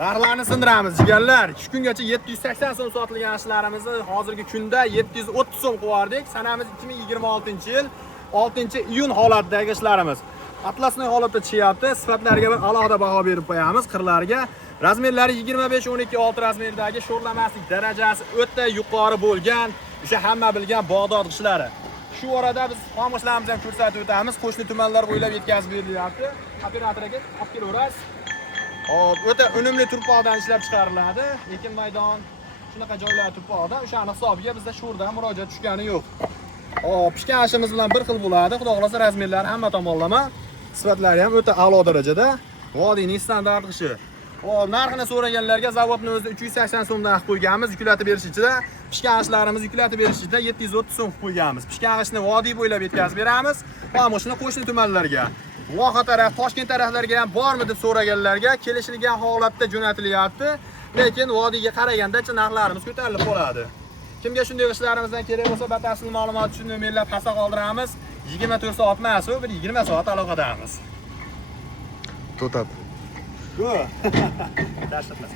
Narxlarni sindiramiz jigarlar. 2 kungacha 780 so'm sotilgan ishlarimizni hozirgi kunda 730 so'm qo'yardik. Sanamiz 2026-yil 6-iyun holatidagi ishlarimiz. Atlasnoy holatda chishyapti. Sifatlariga bir alohida baho berib qo'yamiz qirlariga. Razmerlari 25-12-6 razmerdagi sho'rlamaslik darajasi o'ta yuqori bo'lgan, o'sha hamma bilgan Bag'dod g'ishlari. Shu orada biz xom g'ishlarimizni ham ko'rsatib o'tamiz. Qo'shni tumanlar bo'ylab yetkazib berilyapti. Operatorga olib kelaverasiz. Hop, o'ta unumli turpoqdan ishlab chiqariladi. Ekin maydon, shunaqa joylar turpoqda, o'shaning hisobiga bizda sho'rdan murojaat tushgani yo'q. Hop, pishgan ashimiz bilan bir xil bo'ladi. Xudo xolasa razmerlari hamma tomonlama, sifatlari ham o'ta a'lo darajada. Vodiyning standart g'ishi. Hop, narxini so'raganlarga zavodning o'zida 380 so'mdan qilib qo'yganmiz. Yuklatib berish ichida, pishgan ashlarimizni yuklatib berish ichida 730 so'm qilib qo'yganmiz. Pishgan ashni vodiy bo'ylab yetkazib beramiz. Va shuni qo'shni tumanlarga, Voha taraf, Toshkent taraflarga ham bormi deb so'raganlarga kelishilgan holatda jo'natilyapti. Lekin vodiyga qaraganda narxlarimiz ko'tarilib qoladi. Kimga shunday ishlarimizdan kerak bo'lsa, batafsil ma'lumot uchun nomerlar pastda qoldiramiz. 24 soat emas, bir 20 soat aloqadamiz. To'tat. Go. Tashlatmas.